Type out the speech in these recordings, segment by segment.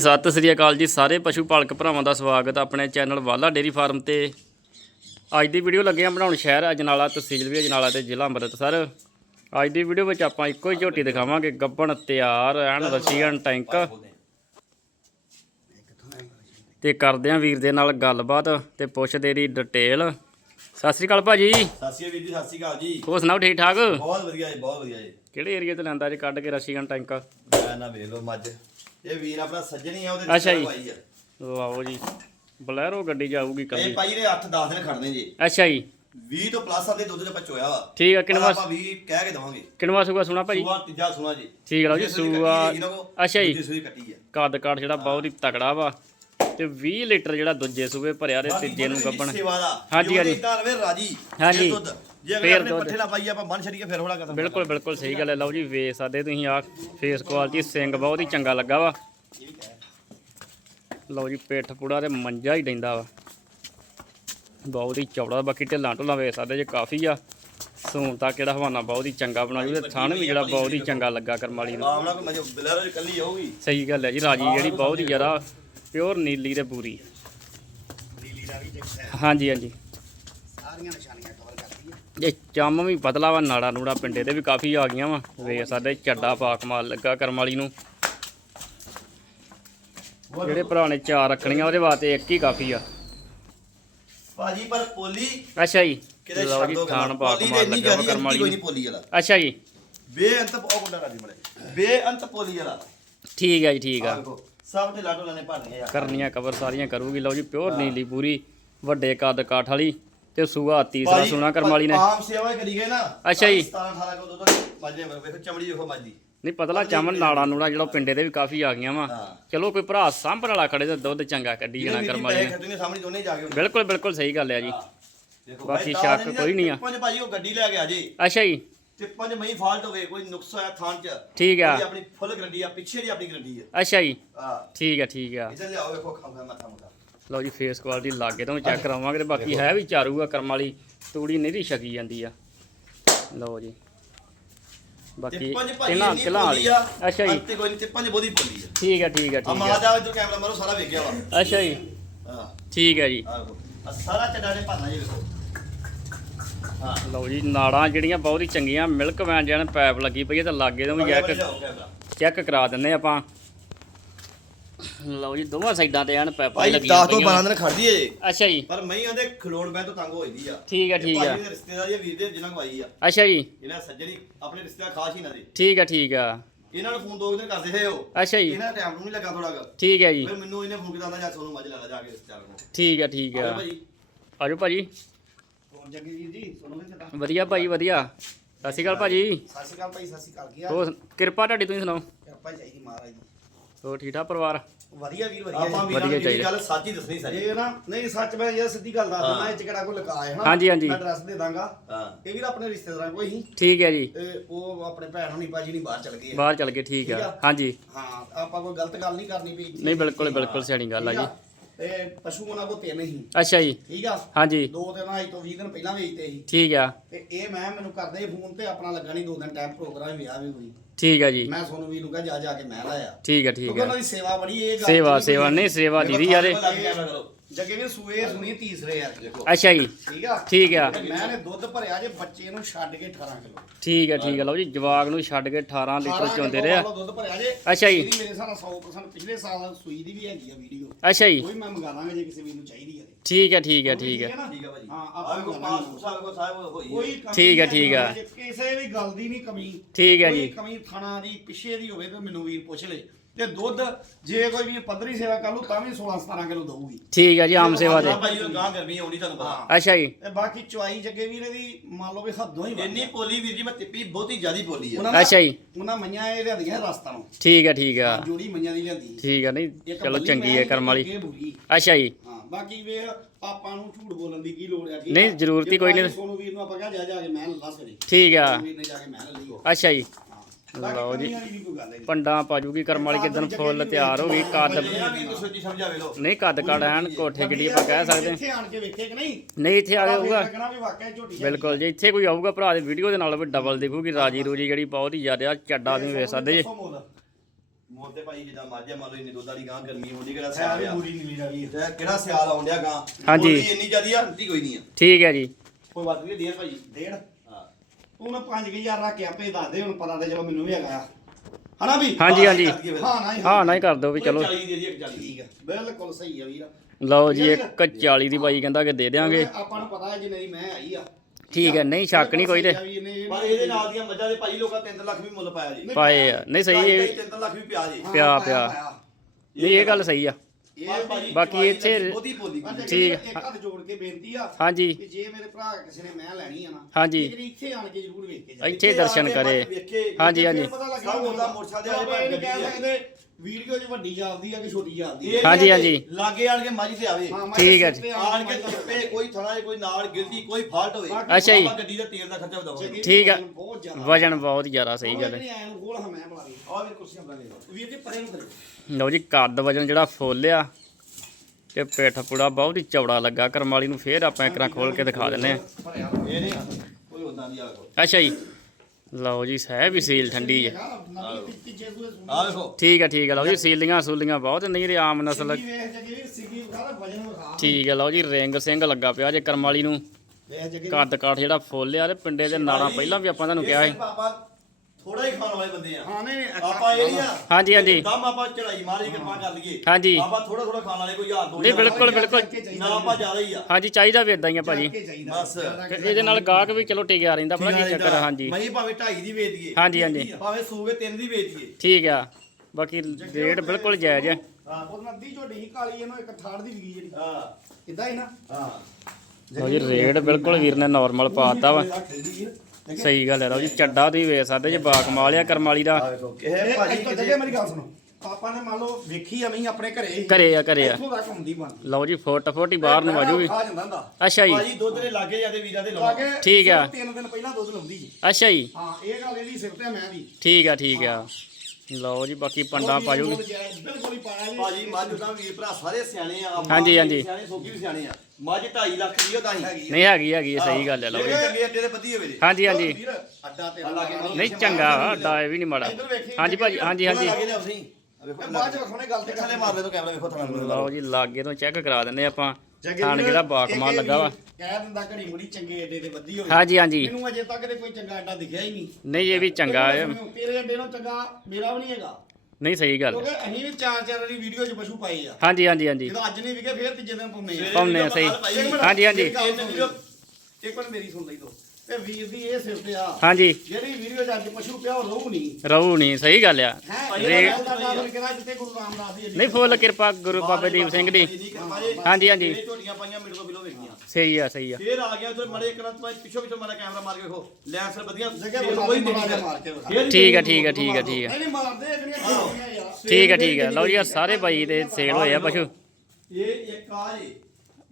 ਸਤਿ ਸ੍ਰੀ ਅਕਾਲ ਜੀ ਸਾਰੇ ਪਸ਼ੂ ਪਾਲਕ ਭਰਾਵਾਂ ਦਾ ਸਵਾਗਤ ਆਪਣੇ ਚੈਨਲ ਵਾਲਾ ਡੇਰੀ ਫਾਰਮ ਤੇ। ਅੱਜ ਦੀ ਵੀਡੀਓ ਲੱਗੇ ਆ ਬਣਾਉਣ ਸ਼ਹਿਰ ਅਜਨਾਲਾ ਤਹਿਸੀਲ ਵੀ ਅਜਨਾਲਾ ਤੇ ਜ਼ਿਲ੍ਹਾ ਅੰਮ੍ਰਿਤਸਰ। ਅੱਜ ਦੀ ਵੀਡੀਓ ਵਿੱਚ ਆਪਾਂ ਇੱਕੋ ਹੀ ਝੋਟੀ ਦਿਖਾਵਾਂਗੇ ਗੱਬਣ ਤਿਆਰ ਐਨ ਰਸੀਅਨ ਟੈਂਕ। ਤੇ ਕਰਦੇ ਆਂ ਵੀਰ ਦੇ ਨਾਲ ਗੱਲਬਾਤ ਤੇ ਪੁੱਛਦੇ ਦੀ ਡਿਟੇਲ। ਸਤਿ ਸ੍ਰੀ ਅਕਾਲ ਭਾਜੀ। ਸਤਿ ਸ਼੍ਰੀ ਅਕਾਲ ਵੀਰ ਜੀ ਸਤਿ ਸ਼੍ਰੀ ਅਕਾਲ ਜੀ। ਹੋਰ ਸੁਣਾਓ ਠੀਕ ਠਾਕ? ਬਹੁਤ ਵਧੀਆ ਜੀ ਬਹੁਤ ਵਧੀਆ ਜੀ। ਕਿਹੜੇ ਏਰੀਆ ਤੋਂ ਲੈਂਦਾ ਜੀ ਕੱਢ ਕੇ ਰਸੀਅਨ ਟੈਂਕ? ਮੈਂ ਨਾ ਵੇਖ ਲਓ ਮੱਝ। ਇਹ ਵੀਰ ਆਪਣਾ ਸੱਜਣੀ ਆ ਉਹਦੇ ਅੱਛਾ ਜੀ। ਪਾਈ ਆ। ਵਾਓ ਜੀ ਬਲੈਰੋ ਗੱਡੀ ਜਾਊਗੀ ਇਹ ਕੱਲੀ ਪਾਈ ਨੇ 8-10 ਦਿਨ ਖੜਨੇ ਜੀ। ਅੱਛਾ ਜੀ। 20 ਤੋਂ ਪਲੱਸ ਦੇ ਦੁੱਧ ਦੇ ਆਪਾਂ ਚੋਇਆ ਵਾ। ਠੀਕ ਆ ਪਰ ਕਿੰਨਵਾ ਆਪਾਂ 20 ਕਹਿ ਕੇ ਦਵਾਂਗੇ। ਕਿੰਨਵਾ ਸੂਗਾ ਸੁਣਾ ਭਾਜੀ ਸੂਆ ਤੀਜਾ ਸੁਣਾ ਜੀ। ਠੀਕ ਹੈ ਲਓ ਜੀ ਦੂਜੀ ਸੂਈ ਸੂਆ ਕੱਟੀ ਹੈਗੀ ਨਾ ਉਹ, ਅੱਛਾ ਜੀ। ਦੂਜੀ ਸੂਈ ਕੱਟੀ ਆ। ਕੱਦ ਕਾਠ ਜਿਹੜਾ ਬਹੁਤ ਹੀ ਤਕੜਾ ਵਾ। ਤੇ 20 ਲੀਟਰ ਜਿਹੜਾ ਦੂਜੇ ਸੂਬੇ ਭਰਿਆ ਤੇ ਤੀਜੇ ਨੂੰ ਗੱਬਣ। ਸੇਵਾ ਦਾ। ਹਾਂਜੀ, ਹਾਂਜੀ। ਰਵੇ ਰਾਜੀ ਹਾਂਜੀ। ਦੁੱਧ। ਜੇ ਅਗਰ ਫੇਰ ਆਪਣੇ ਦੁੱਧ। ਪੱਠੇ ਨਾ ਪਾਈਏ ਆਪਾਂ ਬੰਨ ਛੜੀਏ ਫਿਰ ਹੋੜਾ ਕਦਮ ਬਿਲਕੁਲ ਬਿਲਕੁਲ ਸਹੀ ਗੱਲ ਹੈ। ਲਓ ਜੀ ਵੇਖ ਸਕਦੇ ਤੁਸੀਂ ਆ। ਫੇਸ ਕੁਆਲਿਟੀ ਸਿੰਘ ਬਹੁਤ ਹੀ ਚੰਗਾ ਲੱਗਾ ਵਾ। ਲਓ ਜੀ ਪਿੱਠ ਪੂੜਾ ਤੇ ਮੰਜਾ ਹੀ ਡੈਂਦਾ ਵਾ। ਬਹੁਤ ਹੀ ਚੌੜਾ ਬਾਕੀ ਢਿੱਲਾਂ ਢੁੱਲਾਂ ਵੇਖ ਸਕਦੇ ਜੇ ਕਾਫੀ ਆ। ਸੂਣ ਤੱਕ ਕਿਹੜਾ ਹਵਾਨਾ ਬਹੁਤ ਹੀ ਚੰਗਾ ਬਣਾਉ ਤੇ ਥਣ ਵੀ ਜਿਹੜਾ ਬਹੁਤ ਹੀ ਚੰਗਾ ਲੱਗਾ ਕਰਮਾਲੀ ਨੂੰ। ਆਮਲਾ ਕੋ ਮਜੇ ਬਲੈਰੋ ਕੱਲੀ ਆਊਗੀ। ਸਹੀ ਗੱਲ ਹੈ ਜੀ ਰਾਜੀ ਜਿਹੜੀ ਬਹੁਤ ਹੀ ਜ਼ਿਆਦਾ ਪਿਓਰ ਨੀਲੀ ਤੇ ਪੂਰੀ। ਨੀਲੀ ਰਾਵੀ ਚ ਹਾਂਜੀ ਹਾਂਜੀ। ਸਾਰੀਆਂ ਹੈ ਇਹ ਚੰਮ ਵੀ ਪਤਲਾ ਵਾ ਨਾੜਾ ਨੂੜਾ ਪਿੰਡੇ ਤੇ ਵੀ ਕਾਫੀ ਆ ਗਈਆਂ ਵਾ। ਵੇਖ ਸਾਡੇ ਚੱਡਾ ਪਾ ਕਮਾਲ ਲੱਗਾ ਕਰਮ ਵਾਲੀ ਨੂੰ। ਜਿਹੜੇ ਭਰਾ ਨੇ ਚਾਰ ਰੱਖਣੀਆਂ ਉਹਦੇ ਵਾਸਤੇ ਇੱਕ ਹੀ ਕਾਫੀ ਆ। ਭਾਜੀ ਪਰ ਪੋਲੀ ਅੱਛਾ ਜੀ। ਕਿਤੇ ਲਓ ਛੱਡ ਜੀ ਦੋ ਥਾਣ ਪਾ ਪੋਲੀ ਕਮਾਲ ਦੇ ਨਹੀਂ ਲੱਗਾ ਵਾ ਕਰੀ ਕਰਮ ਵਾਲੀ ਕੋਈ ਨਹੀਂ ਪੋਲੀ ਵਾਲਾ। ਅੱਛਾ ਜੀ। ਬੇਅੰਤ ਉਹ ਮੁੰਡਾ ਰਾਜੀ ਮਲੇ ਬੇਅੰਤ ਪੋਲੀ ਵਾਲਾ। ਠੀਕ ਹੈ ਜੀ ਠੀਕ ਆ। ਸਭ ਤੇ ਲਾਡੋ ਲਾਣੇ ਭਰਨੇ ਆ। ਕਰਨੀਆਂ ਕਵਰ ਸਾਰੀਆਂ ਕਰੂਗੀ। ਲਓ ਜੀ ਪਿਓਰ ਨੀਲੀ ਪੂਰੀ ਵੱਡੇ ਕੱਦ ਕਾਠ ਵਾਲੀ। ਤੇ ਸੂਆ ਤੀਸਰਾ ਸੁਣਾ ਕਰਮ ਵਾਲੀ ਨੇ। ਆਮ ਸੇਵਾ ਹੀ ਕਰੀ ਗਏ ਨਾ। ਅੱਛਾ ਜੀ। 17 18 ਕਿਲੋ ਦੁੱਧ ਮਾਜੇ ਵੇਖੋ ਚਮੜੀ ਵੇਖੋ ਮਾਜੀ। ਨਹੀਂ ਪਤਲਾ ਚਮਨ ਨਾੜਾ ਨੂੜਾ ਜਿਹੜਾ ਪਿੰਡੇ ਤੇ ਵੀ ਕਾਫੀ ਆ ਗਈਆਂ ਵਾ। ਹਾਂ। ਚਲੋ ਕੋਈ ਭਰਾ ਸਾਂਭਣ ਵਾਲਾ ਖੜੇ ਤੇ ਦੁੱਧ ਚੰਗਾ ਕੱਢੀ ਜਾਣਾ ਕਰਮ ਵਾਲੀ ਨੇ। ਖੱਟੂਗੇ ਸਾਹਮਣੇ ਦੋਨੇ ਜਾ ਕੇ ਬਿਲਕੁਲ ਬਿਲਕੁਲ ਸਹੀ ਗੱਲ ਹੈ ਜੀ। ਦੇਖੋ ਬਾਕੀ ਭਾਈ ਤਾਂ ਸ਼ੱਕ ਕੋਈ ਨਹੀਂ ਆ। ਪੰਜ ਭਾਜੀ ਉਹ ਗੱਡੀ ਲੈ ਕੇ ਆ ਜੀ। ਅੱਛਾ ਜੀ। ਤੇ ਪੰਜ ਮਈ ਫਾਲਟ ਹੋਵੇ ਕੋਈ ਨੁਕਸ ਹੋਇਆ ਥਾਂ ਚ ਠੀਕ ਆ। ਉਹਦੀ ਆਪਣੀ ਫੁੱਲ ਗਰੰਟੀ ਆ ਪਿੱਛੇ ਦੀ ਆਪਣੀ ਗਰੰਟੀ ਆ। ਅੱਛਾ ਜੀ। ਆ ਠੀਕ ਹੈ ਠੀਕ ਆ। ਇਧਰ ਲਿਆਓ ਵੇਖੋ ਖਾਂਦਾ ਮੱਥਾ ਮੁੰਡਾ ਲਓ ਜੀ ਫੇਸ ਕੁਆਲਿਟੀ ਲਾਗੇ ਤੋਂ ਚੈੱਕ ਕਰਾਵਾਂਗੇ ਤੇ ਬਾਕੀ ਹੈ ਵੀ ਚਾਰੂ ਆ ਕਰਮ ਵਾਲੀ ਤੂੜੀ ਨਹੀਂ ਛਕੀ ਜਾਂਦੀ ਆ। ਲਓ ਜੀ। ਬਾਕੀ ਭਾਜੀ ਕਿਲਾ ਵਾਲੀ ਆ। ਅੱਛਾ ਜੀ। ਕੋਈ ਨਹੀਂ ਤੇ ਪੰਜ ਬੋਦੀ ਬੋਲੀ ਆ। ਠੀਕ ਹੈ ਠੀਕ ਆ ਠੀਕ ਮਾਂ ਹੈ ਦਾ ਇਧਰ ਕੈਮਰਾ ਮਾਰੋ ਸਾਰਾ ਵੇਖ ਗਿਆ ਵਾ। ਅੱਛਾ ਜੀ। ਹਾਂ। ਠੀਕ ਜੀ। ਆ ਆ ਸਾਰਾ ਚੱਡਾ ਨੇ ਭਰਨਾ ਜੀ ਵੇਖੋ। ਹਾਂ। ਲਓ ਜੀ ਨਾੜਾਂ ਜਿਹੜੀਆਂ ਬਹੁਤ ਹੀ ਚੰਗੀਆਂ ਮਿਲਕ ਵੈਨ ਜਿਹਨਾਂ ਪੈਪ ਲੱਗੀ ਪਈ ਹੈ ਤੇ ਲਾਗੇ ਤੋਂ ਵੀ ਚੈੱਕ ਚੈੱਕ ਕਰਾ ਦਿੰਨੇ ਆਪਾਂ। ਲਓ ਜੀ ਦੋਵਾਂ ਸਾਈਡਾਂ ਤੇ ਐਨ ਪੈਪਾਂ ਭਾਈ ਲੱਗੀਆਂ 10 ਤੋਂ ਪਈਆਂ। 12 ਦਿਨ ਖੜਦੀ ਏ ਜੀ ਅੱਛਾ ਜੀ। ਪਰ ਮਈ ਆਂਦੇ ਖਲੋੜ ਬੈ ਤੋਂ ਤੰਗ ਹੋਈਦੀ ਆ। ਠੀਕ ਹੈ ਠੀਕ ਹੈ ਭਾਜੀ ਦੇ ਰਿਸ਼ਤੇਦਾਰ ਇਹ ਵੀਰ ਦੇ ਜਿਨ੍ਹਾਂ ਕੋ ਆਈ ਆ। ਅੱਛਾ ਜੀ। ਇਹਨਾਂ ਸੱਜਣੀ ਆਪਣੇ ਰਿਸ਼ਤੇਦਾਰ ਖਾਸ ਹੀ ਨਾ ਦੇ। ਠੀਕ ਹੈ ਠੀਕ ਆ। ਇਹਨਾਂ ਨੂੰ ਫੋਨ ਦੋ ਦਿਨ ਕਰਦੇ ਸੀ ਉਹ। ਅੱਛਾ ਜੀ। ਇਹਨਾਂ ਟਾਈਮ ਨੂੰ ਨਹੀਂ ਲੱਗਾ ਥੋੜਾ ਜਿਹਾ ਠੀਕ ਹੈ ਜੀ। ਫਿਰ ਮੈਨੂੰ ਇਹਨੇ ਫੋਨ ਕੀਤਾ ਜਾ ਸੋਨੂੰ ਮੱਝ ਲੈ ਲੈ ਜਾ ਕੇ ਰਿਸ਼ਤੇਦਾਰ ਕੋਲ ਠੀਕ ਹੈ ਠੀਕ ਆਜੋ ਆ ਆਜੋ ਭਾਜੀ। ਫੋਨ ਜੱਗੀ ਵੀਰ ਜੀ ਸੋਨੂੰ ਕਿੱਥੇ ਵਧੀਆ ਭਾਈ ਵਧੀਆ। ਸਤਿ ਸ਼੍ਰੀ ਅਕਾਲ ਭਾਜੀ। ਸਤਿ ਸ਼੍ਰੀ ਅਕਾਲ ਭਾਈ ਸਤਿ ਸ਼੍ਰੀ ਅਕਾਲ। ਕੀ ਹੋਰ ਕਿਰਪਾ ਤੁਹਾਡੀ ਤੁਸੀਂ ਸੁਣਾਓ। ਕਿਰਪਾ ਚਾਹੀਦੀ ਮਹਾਰਾਜ ਦੀ। ਹੋਰ ਠੀਕ ਠਾਕ ਪਰਿਵਾਰ? ਵਧੀਆ ਵੀਰ ਆਪਾਂ ਵਧੀਆ ਵੀਰਾਂ ਵਧੀਆ ਨੂੰ ਜਿਹੜੀ। ਗੱਲ ਸੱਚ ਹੀ ਦੱਸਣੀ ਸਾਰੀ। ਇਹ ਨਾ ਨਹੀਂ ਸੱਚ ਮੈਂ ਇਹ ਸਿੱਧੀ ਗੱਲ ਦੱਸ ਦਿੰਦਾ ਇਹ ਚ ਕਿਹੜਾ ਕੋਈ ਹੈ ਹਨਾ? ਹਾਂਜੀ, ਹਾਂਜੀ। ਮੈਂ ਐਡਰੈਸ ਦੇ ਦਾਂਗਾ। ਹਾਂ। ਇਹ ਵੀਰ ਆਪਣੇ ਰਿਸ਼ਤੇਦਾਰਾਂ ਕੋਈ ਹੀ। ਠੀਕ ਹੈ ਜੀ। ਤੇ ਉਹ ਆਪਣੇ ਭੈਣ ਹੋਣੀ ਬਾਜੀ ਨਹੀਂ ਬਾਹਰ ਚਲ ਗਏ ਆ। ਬਾਹਰ ਚੱਲ ਗਏ ਠੀਕ ਠੀਕ ਆ। ਆ। ਹਾਂਜੀ। ਹਾਂ ਆਪਾਂ ਕੋਈ ਗਲਤ ਗੱਲ ਨਹੀਂ ਕਰਨੀ ਵੀ ਨਹੀਂ ਬਿਲਕੁਲ ਬਿਲਕੁਲ ਸਿਆਣੀ ਗੱਲ ਆ? ਜੀ। ਤੇ ਪਸ਼ੂ ਉਹਨਾਂ ਕੋ ਤਿੰਨ ਹੀ ਅੱਛਾ ਜੀ। ਠੀਕ ਆ? ਹਾਂਜੀ। ਦੋ ਦਿਨ ਅੱਜ ਤੋਂ 20 ਦਿਨ ਪਹਿਲਾਂ ਵੇਚਤੇ ਸੀ। ਠੀਕ ਆ। ਤੇ ਇਹ ਮੈਂ ਮੈਨੂੰ ਕਰਦੇ ਫੋਨ ਤੇ ਆਪਣਾ ਲੱਗਾ ਨਹੀਂ ਦੋ ਦਿਨ ਟਾਈਮ ਪ੍ਰੋਗਰਾਮ ਵਿਆਹ ਵੀ ਕੋਈ। ਠੀਕ ਆ ਜੀ। ਮੈਂ ਸੋਨੂੰ ਵੀਰ ਨੂੰ ਕਿਹਾ ਜਾ ਜਾ ਕੇ ਮੈਂ ਲਾਇਆ। ਠੀਕ ਆ ਠੀਕ ਕਿਉਂਕਿ ਆ। ਉਹਨਾਂ ਦੀ ਸੇਵਾ ਬੜੀ ਇਹ ਗੱਲ ਸੇਵਾ ਸੇਵਾ ਨਹੀਂ ਸੇਵਾ ਦੀਦੀ ਯਾਰੇ। ਜੱਗੇ ਵੀ ਸੂਏ ਸੁਣੀ ਤੀਸਰੇ ਆ ਦੇਖੋ। ਅੱਛਾ ਜੀ। ਠੀਕ ਆ? ਠੀਕ ਆ। ਤੇ ਮੈਂ ਨੇ ਦੁੱਧ ਭਰਿਆ ਜੇ ਬੱਚੇ ਨੂੰ ਛੱਡ ਕੇ 18 ਕਿਲੋ। ਠੀਕ ਆ ਠੀਕ ਆ। ਲਓ ਜੀ ਜਵਾਗ ਨੂੰ ਛੱਡ ਕੇ 18 ਲੀਟਰ 18 ਚੋਂਦੇ ਰਿਹਾ ਵਾਲਾ ਦੁੱਧ ਭਰਿਆ ਜੇ। ਅੱਛਾ ਜੀ। ਇਹਦੀ ਮੇਰੇ ਹਿਸਾਬ ਨਾਲ 100% ਪਿਛਲੇ ਸਾਲ ਸੂਈ ਦੀ ਵੀ ਹੈਗੀ ਆ ਵੀਡੀਓ। ਅੱਛਾ ਜੀ। ਕੋਈ ਮੈਂ ਮੰਗਾ ਦਾਂਗਾ ਜੇ ਕਿਸੇ ਵੀਰ ਨੂੰ ਚਾਹੀਦੀ ਹੈ ਤੇ। ਠੀਕ ਆ ਠੀਕ ਆ ਠੀਕ ਆ। ਨਾ? ਠੀਕ ਆ ਭਾਜੀ। ਹਾਂ ਆ ਆਪਾਂ ਵੇਖੋ ਮੰਗਾ ਪਾਸ ਸਾਹਿਬ ਕੋ ਸਾਹਿਬ ਹੋਈ ਕੋਈ ਹੈ। ਕਮੀ ਠੀਕ ਆ, ਨਹੀਂ ਠੀਕ ਆ। ਜੇ ਕਿਸੇ ਵੀ ਗੱਲ ਦੀ ਨਹੀਂ ਕਮੀ ਠੀਕ ਆ ਕੋਈ ਜੀ ਕਮੀ ਥਣਾ ਦੀ ਪਿੱਛੇ ਦੀ ਹੋਵੇ ਤਾਂ ਮੈਨੂੰ ਵੀਰ ਪੁੱਛ ਲੈ। ਤੇ ਦੁੱਧ ਜੇ ਕੋਈ ਵੀ ਪੱਧਰੀ ਸੇਵਾ ਕਰ ਲੂ ਤਾਂ ਵੀ 16 17 ਕਿਲੋ ਦਊਗੀ। ਠੀਕ ਆ ਜੀ ਆਮ ਸੇਵਾ ਦੇ ਭਾਈ ਉਹ ਗਾਂ ਗਰਮੀ ਆਉਣੀ ਤੁਹਾਨੂੰ ਪਤਾ। ਅੱਛਾ ਜੀ। ਤੇ ਬਾਕੀ ਚੁਆਈ ਜੱਗੇ ਵੀਰ ਦੀ ਮੰਨ ਲਓ ਵੀ ਹੱਦੋਂ ਹੀ ਵੱਧ ਇੰਨੀ ਆ। ਪੋਲੀ ਵੀਰ ਜੀ ਮੈਂ ਤਿੱਪੀ ਬਹੁਤੀ ਜ਼ਿਆਦੀ ਪੋਲੀ ਆ। ਉਹਨਾਂ ਅੱਛਾ ਜੀ। ਉਹਨਾਂ ਮਈਆਂ ਇਹ ਲਿਆਂਦੀਆਂ ਰਸਤਾ ਨੂੰ। ਠੀਕ ਆ ਠੀਕ ਆ। ਜੋੜੀ ਮਈਆਂ ਦੀ ਲਿਆਂਦੀ ਠੀਕ ਆ ਨਹੀਂ ਇੱਕ ਚਲੋ ਬੱਲੀ ਚੰਗੀ ਮੈਂ ਹੈ ਕਰਮ ਵਾਲੀ। ਬੁਰੀ। ਅੱਛਾ ਜੀ। ਹਾਂ ਬਾਕੀ ਵੇ ਆਪਾਂ ਨੂੰ ਝੂਠ ਬੋਲਣ ਦੀ ਕੀ ਲੋੜ ਹੈ ਠੀਕ ਨਹੀਂ, ਆ? ਜ਼ਰੂਰਤ ਹੀ ਕੋਈ ਨਹੀਂ। ਸੋਨੂੰ ਵੀਰ ਨੂੰ ਆਪਾਂ ਕਿਹਾ ਜਾ ਜਾ ਕੇ ਮੈਂ ਲੱਲਾ ਸਵੇਰੇ। ਠੀਕ ਆ। ਵੀਰ ਨੇ ਜਾ ਕੇ ਮੈਂ ਲੈ ਲਈ ਉਹ। ਅੱਛਾ ਜੀ। ਲਓ ਜੀ। ਨਹੀਂ ਪੰਡਾਂ ਪਾਜੂਗੀ ਕਰਮ ਵਾਲੀ ਕਿਦਨ ਫੁੱਲ ਤਿਆਰ ਹੋ ਗਈ ਕੱਦ ਨਹੀਂ ਕੱਦ ਕਾੜ ਐਨ ਕੋਠੇ ਕਿੱਡੀ ਆਪਾਂ ਕਹਿ ਸਕਦੇ। ਇੱਥੇ ਆਣ ਕੇ ਵੇਖੇ ਕਿ ਨਹੀਂ? ਨਹੀਂ ਇੱਥੇ ਆ ਹੈ। ਬਿਲਕੁਲ ਜੀ। ਇੱਥੇ ਕੋਈ ਆਊਗਾ ਭਰਾ ਦੇ ਵੀਡੀਓ ਦੇ ਨਾਲ ਵੀ ਡਬਲ ਦੇਖੂਗੀ ਰਾਜੀ ਰੂਜੀ ਜਿਹੜੀ ਬਹੁਤ ਹੀ ਜ਼ਿਆਦਾ ਚੱਡਾ ਤੁਸੀਂ ਵੇਖ ਸਕਦੇ ਜੀ। ਦੱਸੋ ਮੁੱਲ। ਮੋਰ ਤੇ ਭਾਈ ਜਿੱਦਾਂ ਮਾਝਾ ਮੰਨ ਲਓ ਇੰਨੀ ਦੁੱਧ ਵਾਲੀ ਗਾਂ ਗਰਮੀ ਹੁੰਦੀ ਕਿਹੜਾ ਸਿਆਲ ਆ? ਪੂਰੀ ਨੀਲੀ ਦਾ ਵੀ ਤੇ ਕਿਹੜਾ ਸਿਆਲ ਆਉਂਦਿਆ ਗਾਂ? ਹਾਂਜੀ। ਇੰਨੀ ਜ਼ਿਆਦੀ ਆ? ਹੰਤੀ ਕੋਈ ਨਹੀਂ ਆ। ਠੀਕ ਹੈ ਜੀ। ਕੋਈ ਵੱਧ ਵੀ ਦੇਣ ਭਾਈ। ਡੇਢ ਹਾਂ ਤੂੰ ਨਾ 5000 ਰੱਖ ਕੇ ਆਪੇ ਦੱਸ ਦੇ ਹੁਣ ਪਤਾ ਤੇ ਚਲੋ ਮੈਨੂੰ ਵੀ ਹੈਗਾ ਆ। ਹਨਾ ਵੀ? ਹਾਂਜੀ ਹਾਂਜੀ। ਹਾਂ ਨਾ ਹੀ ਹਾਂ ਨਾ ਹੀ ਕਰ ਦਿਓ ਵੀ ਚਲੋ। 40 ਦੇ ਦੀ ਇੱਕ 40 ਠੀਕ ਹੈ ਬਿਲਕੁਲ ਸਹੀ ਆ ਵੀਰ। ਲਓ ਜੀ ਇੱਕ 40 ਦੀ ਬਾਈ ਕਹਿੰਦਾ ਕਿ ਦੇ ਦੇਾਂਗੇ ਆਪਾਂ ਨੂੰ ਪਤਾ ਹੈ ਜਿੰਨੇ ਦੀ ਮੈਂ ਆਈ ਆ। ਠੀਕ ਹੈ ਨਹੀਂ ਸ਼ੱਕ ਨਹੀਂ ਕੋਈ ਤੇ। ਵੀ ਇਹਨੇ- ਪਰ ਇਹਦੇ ਨਾਲ ਦੀਆਂ ਮੱਝਾਂ ਦੇ ਭਾਈ ਲੋਕਾਂ 3 ਲੱਖ ਵੀ ਮੁੱਲ ਪਾਇਆ ਜੀ। ਪਾਏ ਆ। ਨਹੀਂ ਸਹੀ ਇਹ 3 ਲੱਖ ਵੀ ਪਿਆ ਜੀ। ਹਾਂ, ਪਿਆ, ਪਿਆ। ਨਹੀਂ ਇਹ ਗੱਲ ਸਹੀ ਆ। ਬਾਕੀ ਇੱਥੇ- ਬੋਲੀ ਅੱਛਾ, ਠੀਕ। ਇੱਕ ਹੱਥ ਜੋੜ ਕੇ ਬੇਨਤੀ ਆ ਹਾਂਜੀ। ਕਿ ਜੇ ਮੇਰੇ ਭਰਾ ਕਿਸੇ ਨੇ ਮੈਂ ਲੈਣੀ ਆ ਨਾ ਹਾਂਜੀ। ਇੱਥੇ ਆਣ ਕੇ ਜ਼ਰੂਰ ਵੇਖ ਕੇ ਇੱਥੇ ਦਰਸ਼ਨ ਕਰੇ। ਹਾਂਜੀ ਹਾਂਜੀ। ਫਿਰ ਪਤਾ ਲੱਗਾ ਸਭ ਉਹਦਾ ਮੋਟਰਸਾਈਕਲ ਦੇ ਨਹੀਂ ਗੱਡੀ ਕਹਿ। ਸਕਦੇ। ਵੀਡੀਓ 'ਚ ਵੱਡੀ ਜਾਂਦੀ ਆ ਕਿ ਛੋਟੀ ਜਾਂਦੀ ਆ? ਹਾਂਜੀ, ਹਾਂਜੀ। ਲਾਗੇ ਆਣ ਕੇ ਮੱਝ ਤੇ ਆਵੇ ਹਾਂ, ਮੈਂ ਠੀਕ ਹੈ ਜੀ। ਆਣ ਕੇ ਤੁਰਪੇ ਕੋਈ ਥਣਾ ਜੇ ਕੋਈ ਨਾਲ ਗਿਲਦੀ ਕੋਈ ਫਾਲਟ ਹੋਵੇ ਅੱਛਾ ਜੀ। ਆਪਾਂ ਗੱਡੀ ਦਾ ਤੇਲ ਦਾ ਖਰਚਾ ਵਧਾਵਾਂਗੇ। ਠੀਕ ਆ। ਬਹੁਤ ਜ਼ਿਆਦਾ। ਵਜਨ ਬਹੁਤ ਜ਼ਿਆਦਾ ਸਹੀ ਗੱਲ ਹੈ। ਨਹੀਂ ਆਇਆ ਨੂੰ ਕੋਲ ਹਮੈਂ ਬੁਲਾ ਲਈ ਆ ਵੀ ਕੁਰਸੀਆਂ ਬਣਾ ਲੈ ਵੀਰ ਜੀ ਪਰੇ ਨੂੰ ਕਰੇ ਲਓ ਜੀ ਕੱਦ ਵਜਨ ਜਿਹੜਾ ਫੁੱਲ ਆ ਤੇ ਪਿੱਠ ਪੁੜਾ ਬਹੁਤ ਹੀ ਚੌੜਾ ਲੱਗਾ। ਕਰਮਾਲੀ ਨੂੰ ਫੇਰ ਆਪਾਂ ਇੱਕ ਰਾਂ ਖੋਲ ਕੇ ਦਿਖਾ ਦਿੰਨੇ ਆ ਭਰਿਆ ਇਹ ਨਹੀਂ ਆ, ਕੋਈ ਉਦਾਂ ਦੀ ਆ ਕੋਈ ਅੱਛਾ ਜੀ। ਲਓ ਜੀ ਸਹਿ ਵੀ ਸੀਲ ਠੰਡੀ ਹੈ ਆ ਠੀਕ ਹੈ ਠੀਕ ਹੈ ਲਓ ਜੀ ਸੀਲੀਆਂ ਸੂਲੀਆਂ ਬਹੁਤ ਨਹੀਂ ਤੇ ਆਮ ਨਸਲ। ਠੀਕ ਹੈ ਲਓ ਜੀ ਰਿੰਗ ਸਿੰਘ ਲੱਗਾ ਪਿਆ ਜੇ ਕਰਮਾਲੀ ਨੂੰ। ਕੱਦ ਕਾਠ ਜਿਹੜਾ ਫੁੱਲ ਆ ਤੇ ਪਿੰਡੇ ਦੇ ਨਾੜਾਂ ਪਹਿਲਾਂ ਵੀ ਆਪਾਂ ਤੁਹਾਨੂੰ ਕਿਹਾ ਸੀ। ਥੋੜਾ ਹੀ ਖਾਣ ਵਾਲੇ ਬੰਦੇ ਆ। ਹਾਂ ਨਹੀਂ ਨਹੀਂ, ਆਪਾਂ ਇਹ ਨਹੀਂ ਆ ਹਾਂਜੀ ਹਾਂਜੀ। ਦਮ ਆਪਾਂ ਚੜਾਈ ਮਾਰੀ ਕਿਰਪਾ ਕਰ ਲਈਏ ਹਾਂਜੀ। ਆਪਾਂ ਥੋੜਾ ਥੋੜਾ ਖਾਣ ਵਾਲੇ ਕੋਈ ਹਜ਼ਾਰ ਦੋ ਨਹੀਂ ਬਿਲਕੁਲ ਬਿਲਕੁਲ। ਨਾ ਆਪਾਂ ਜ਼ਿਆਦਾ ਹੀ ਆ। ਹਾਂਜੀ ਚਾਹੀਦਾ ਵੀ ਇਦਾਂ ਹੀ ਆ ਭਾਜੀ। ਬਸ। ਤੇ ਇਹਦੇ ਨਾਲ ਗਾਹਕ ਵੀ ਚਲੋ ਟਿਕਿਆ ਰਹਿੰਦਾ ਪਤਾ ਕੀ ਚੱਕਰ ਆ ਹਾਂਜੀ। ਮਈ ਭਾਵੇਂ 2.5 ਦੀ ਵੇਚ ਦਈਏ। ਹਾਂਜੀ, ਹਾਂਜੀ। ਭਾਵੇਂ ਸੂਵੇ 3 ਦੀ ਵੇਚ ਦਈਏ। ਠੀਕ ਆ। ਬਾਕੀ ਰੇਟ ਬਿਲਕੁਲ ਜਾਇਜ਼ ਹੈ ਹਾਂ ਉਹ ਨਦੀ ਝੋਡੀ ਸੀ ਕਾਲੀ ਇਹਨੂੰ ਇੱਕ ਥਾੜ ਦੀ ਵਿਕੀ ਜਿਹੜੀ। ਹਾਂ। ਇਦਾਂ ਹੀ ਨਾ। ਹਾਂ। ਲਓ ਜੀ ਰੇਟ ਬਿਲਕੁਲ ਵੀਰ ਨੇ ਨਾਰਮਲ ਪਾਤਾ ਵਾ। ਸਹੀ ਗੱਲ ਹੈ ਲਓ ਜੀ ਚੱਡਾ ਤੁਸੀਂ ਵੇਖ ਸਕਦੇ ਜੇ ਬਾਕ ਮਾਲਿਆ ਕਰਮਾਲੀ ਦਾ। ਆ ਵੇਖੋ ਇਹ ਭਾਜੀ ਭਾਜੀ ਕਿਤੇ ਜਗੇ ਮੇਰੀ ਗੱਲ ਸੁਣੋ। ਆਪਾਂ ਨੇ ਮੰਨ ਲਓ ਵੇਖੀ ਆਪਣੇ ਘਰੇ ਹੀ। ਘਰੇ ਆ ਘਰੇ ਆ। ਇੱਥੋਂ ਤੱਕ ਹੁੰਦੀ ਬਣ ਲਓ ਜੀ ਫੁੱਟ ਫੁੱਟ ਹੀ ਬਾਹਰ ਨੂੰ ਵਾਜੂਗੀ ਖਾ ਜਾਂਦਾ ਹੁੰਦਾ। ਅੱਛਾ ਜੀ। ਭਾਜੀ ਦੁੱਧ ਦੇ ਲਾਗੇ ਜਾਂਦੇ ਵੀਰਾਂ ਦੇ ਲਾਗੇ। ਲਾਗੇ ਠੀਕ ਆ। ਸਿਰਫ ਤਿੰਨ ਦਿਨ ਪਹਿਲਾਂ ਦੁੱਧ ਲਾਉਂਦੀ ਜੀ ਅੱਛਾ ਜੀ। ਹਾਂ ਇਹ ਗੱਲ ਇਹਦੀ ਸਿਰ ਤੇ ਮੈਂ ਦੀ ਠੀਕ ਆ ਠੀਕ ਆ। ਲਓ ਜੀ ਬਾਕੀ ਪੰਡਾ ਪਾਜੂਗੀ ਬਿਲਕੁਲ ਹੀ ਪਾਇਆ ਜੀ। ਭਾਜੀ ਮੱਝ ਉਦਾਂ ਵੀਰ ਭਰਾ ਸਾਰੇ ਸਿਆਣੇ ਆ। ਆਪਾਂ ਹਾਂਜੀ, ਵੀ ਹਾਂਜੀ। ਸਿਆਣੇ ਸੋਕੀ ਵੀ ਸਿਆਣੇ ਆ। ਮੱਝ 2.5 ਲੱਖ ਦੀ ਉਹ ਤਾਂ ਹੀ ਨਹੀਂ ਹੈਗੀ ਹੈਗੀ ਆ, ਸਹੀ ਗੱਲ ਹੈ ਲਓ ਜੀ। ਚੰਗੇ ਅੱਡੇ ਦੇ ਬੱਦੀ ਹੋਵੇ ਦੇ ਹਾਂਜੀ ਹਾਂਜੀ। ਵੀਰ ਅੱਡਾ ਤੇ ਲਾਗੇ ਨਹੀਂ। ਨਹੀਂ ਚੰਗਾ ਵਾ ਡਾਏ ਵੀ ਨਹੀਂ ਮਾੜਾ। ਹਾਂਜੀ ਭਾਜੀ ਹਾਂਜੀ ਹਾਂਜੀ ਲਾਗੇ ਲਿਆਓ ਸਹੀ ਆ ਵੇਖੋ ਇਹ ਬਾਅਦ ਚ ਵਖਾਉਣੇ ਗੱਲ ਤੇ ਥੱਲੇ ਮਾਰ ਲੈ ਤੋ ਕੈਮਰਾ ਵੇਖੋ ਥਣਾ ਲਓ ਜੀ ਲਾਗੇ ਤੋਂ ਚੈੱਕ ਕਰਾ ਦਿੰਦੇ ਆਪਾਂ। ਜੱਗੇ ਥਾਣ ਜਿਹੜਾ ਬਾਕਮਾਲ ਲੱਗਾ ਵਾ? ਕਹਿ ਦਿੰਦਾ ਘੜੀ ਮੁੜੀ ਚੰਗੇ ਅੱਡੇ ਤੇ ਵੱਧੀ ਹੋਵੇ ਹਾਂਜੀ ਹਾਂਜੀ। ਮੈਨੂੰ ਅਜੇ ਤੱਕ ਤੇ ਕੋਈ ਚੰਗਾ ਅੱਡਾ ਦਿਖਿਆ ਹੀ ਨਹੀਂ। ਨਹੀਂ ਇਹ ਵੀ ਚੰਗਾ ਹੈ ਤੇਰੇ ਅੱਡੇ ਨਾਲ ਚੰਗਾ ਮੇਰਾ ਵੀ ਨਹੀਂ ਹੈਗਾ। ਨਹੀਂ ਸਹੀ ਗੱਲ ਕਿਉਂਕਿ ਅਸੀਂ ਵੀ ਚਾਰ ਚਾਰ ਵਾਰੀ ਵੀਡੀਓ 'ਚ ਪਸ਼ੂ ਪਾਏ ਆ। ਹਾਂਜੀ ਹਾਂਜੀ ਹਾਂਜੀ। ਜਦੋਂ ਅੱਜ ਨਹੀਂ ਵਿਕੇ ਫੇਰ ਤੀਜੇ ਦਿਨ ਪਾਉਣੇ ਆ। ਸਹੀ। ਹਾਂਜੀ ਹਾਂਜੀ। ਇੱਕ ਮਿੰਟ ਮੇਰੀ ਸੁਣ ਲਈ ਦੋ। ਤੇ ਵੀਰ ਦੀ ਇਹ ਸਿਰ ਤੇ ਆ। ਹਾਂਜੀ। ਜਿਹੜੀ ਵੀਡੀਓ 'ਚ ਅੱਜ ਪਸ਼ੂ ਪਿਆ ਉਹ ਰਹੂ ਨਹੀਂ। ਰਹੂ ਨਹੀਂ ਸਹੀ ਗੱਲ ਆ। ਰੇਟ- ਨਹੀਂ ਫੁੱਲ ਕਿਰਪਾ ਗੁਰੂ ਬਾਬੇ ਦੀਪ ਸਿੰਘ ਦੀ। ਹਾਂਜੀ, ਹਾਂਜੀ। ਇਹ ਝੋਟੀਆਂ ਪਾਈਆਂ ਮੇਰੇ ਤੋਂ ਬਿਲੋ ਵੇਖੀਆਂ ਸਹੀ ਆ ਸਹੀ ਆ। ਫੇਰ ਆ ਗਿਆ ਉਧਰ ਮੜੇ ਇੱਕ ਰਾਤ ਪਿੱਛੋਂ ਪਿੱਛੋਂ ਮਾਰਾ ਕੈਮਰਾ ਮਾਰ ਕੇ ਵੇਖੋ। ਲੈਂਸ ਵਧੀਆ ਜਗ੍ਹਾ ਫੇਰ ਬਣਾ ਕੋਈ ਕੇ ਨਹੀਂ ਮਾਰ ਕੇ ਵਿਖਾ। ਫੇਰ ਠੀਕ ਆ ਠੀਕ ਆ ਠੀਕ ਆ ਠੀਕ ਆ। ਠੀਕ ਆ ਠੀਕ ਆ। ਲਓ ਜੀ ਸਾਰੇ ਬਾਈ ਦੇ ਸੇਲ ਹੋਏ ਆ ਪਸ਼ੂ। ਇਹ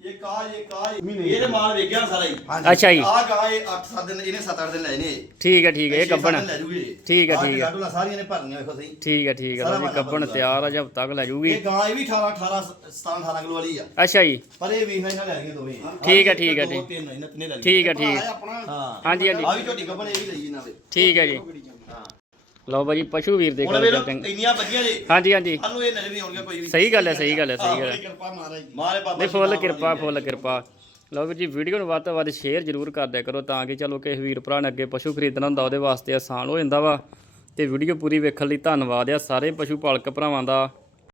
ਇਹ ਕਾਜ ਇਹ ਕਾਜ ਇਹਦੇ ਮਾਲ ਵੇਖਿਆ ਸਾਰਾ ਹੀ। ਅੱਛਾ ਜੀ। ਆ ਗਾਂ ਇਹ 8-7 ਦਿਨ ਇਹਨੇ 7-8 ਦਿਨ ਲਏ ਨੇ ਠੀਕ ਆ ਠੀਕ ਆ ਇਹ ਦਿਨ ਲੈ ਜੂਗੀ। ਠੀਕ ਆਹ ਠੀਕ ਆ। ਗਾਡੂਲਾਂ ਸਾਰੀਆਂ ਨੇ ਭਰਨੀਆਂ ਵੇਖੋ ਸਹੀ। ਠੀਕ ਆ ਠੀਕ ਲਓ ਜੀ ਗੱਬਣ ਤਿਆਰ ਆ ਜਬ ਤੱਕ ਲੈ ਜੂਗੀ। ਇਹ ਗਾਂ ਇਹ ਵੀ 18 18 17 18 ਕਿਲੋ ਵਾਲੀ ਆ। ਅੱਛਾ ਜੀ। ਪਰ ਇਹ ਵੀ ਇਹਨਾਂ ਲੈ ਲਈਆਂ ਦੋਵੇਂ। ਠੀਕ ਆ, ਠੀਕ ਦੋ, ਠੀਕ। ਲਈਆਂ ਠੀਕ ਆ ਠੀਕ ਆ ਆਪਣਾ ਹਾਂ। ਹਾਂਜੀ ਹਾਂਜੀ। ਆ ਵੀ ਝੋਟੀ ਕੱਪਣ ਇਹ ਵੀ ਲਈ ਇਹਨਾਂ ਦੇ। ਠੀਕ ਹੈ ਜੀ। ਹਾਂ ਲਓ ਬਾਜੀ ਪਸ਼ੂ ਵੀਰ ਦੇ ਹੁਣ ਕੋਲ ਚੱਲਦੇ ਹਾਂ। ਇੰਨੀਆਂ ਵਧੀਆ ਜੀ। ਹਾਂਜੀ ਹਾਂਜੀ। ਸਾਨੂੰ ਇਹ ਨਜ਼ਰ ਨਹੀਂ ਆਉਣਗੀਆਂ ਕੋਈ ਵੀ। ਸਹੀ ਗੱਲ ਹੈ ਸਹੀ ਗੱਲ ਹੈ ਸਹੀ ਗੱਲ ਹੈ। ਕਿਰਪਾ ਮਹਾਰਾਜ ਦੀ ਮਾਰੇ ਬਾਬਾ ਨਹੀਂ ਫੁੱਲ ਕਿਰਪਾ ਫੁੱਲ ਕਿਰਪਾ। ਲਓ ਵੀਰ ਜੀ ਵੀਡੀਓ ਨੂੰ ਵੱਧ ਤੋਂ ਵੱਧ ਸ਼ੇਅਰ ਜ਼ਰੂਰ ਕਰ ਦਿਆ ਕਰੋ ਤਾਂ ਕਿ ਚਲੋ ਕਿਸੇ ਵੀਰ ਭਰਾ ਨੇ ਅੱਗੇ ਪਸ਼ੂ ਖਰੀਦਣਾ ਹੁੰਦਾ ਉਹਦੇ ਵਾਸਤੇ ਆਸਾਨ ਹੋ ਜਾਂਦਾ ਵਾ। ਤੇ ਵੀਡੀਓ ਪੂਰੀ ਵੇਖਣ ਲਈ ਧੰਨਵਾਦ ਆ ਸਾਰੇ ਪਸ਼ੂ ਪਾਲਕ ਭਰਾਵਾਂ ਦਾ।